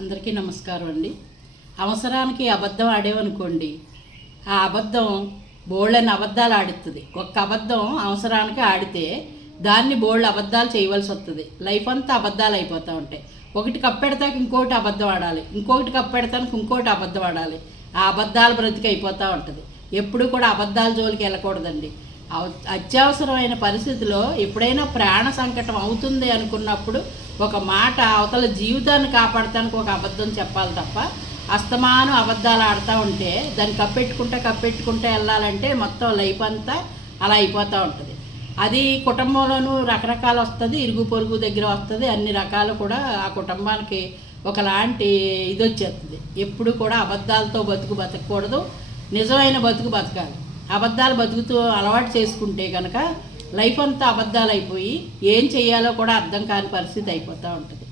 అందరికీ నమస్కారం అండి. అవసరానికి అబద్ధం ఆడేవనుకోండి, ఆ అబద్ధం బోళ్ళని అబద్ధాలు ఆడుతుంది. ఒక్క అబద్ధం అవసరానికి ఆడితే దాన్ని బోళ్ళు అబద్ధాలు చేయవలసి వస్తుంది. లైఫ్ అంతా అబద్ధాలు అయిపోతూ ఉంటాయి. ఒకటి కప్పెడతాక ఇంకోటి అబద్ధం ఆడాలి, ఇంకొకటి కప్పెడతానికి ఇంకోటి అబద్ధం ఆడాలి. ఆ అబద్ధాల బ్రతికి అయిపోతూ ఉంటుంది. ఎప్పుడు కూడా అబద్ధాల జోలికి వెళ్ళకూడదండి. అత్యవసరమైన పరిస్థితిలో ఎప్పుడైనా ప్రాణ సంకటం అవుతుంది అనుకున్నప్పుడు ఒక మాట అవతల జీవితాన్ని కాపాడటానికి ఒక అబద్ధం చెప్పాలి తప్ప అస్తమానం అబద్ధాలు ఆడుతూ ఉంటే దాన్ని కప్పెట్టుకుంటే వెళ్ళాలంటే మొత్తం లైఫ్ అంతా అలా అయిపోతూ ఉంటుంది. అది కుటుంబంలోనూ రకరకాలు వస్తుంది, ఇరుగు పొరుగు దగ్గర వస్తుంది, అన్ని రకాలు కూడా ఆ కుటుంబానికి ఒకలాంటి ఇది వచ్చేస్తుంది. ఎప్పుడు కూడా అబద్ధాలతో బతకకూడదు, నిజమైన బతుకు బతకాలి. అబద్ధాలు బతుకుతూ అలవాటు చేసుకుంటే కనుక లైఫ్ అంతా అబద్ధాలు అయిపోయి ఏం చేయాలో కూడా అర్థం కాని పరిస్థితి అయిపోతూ ఉంటుంది.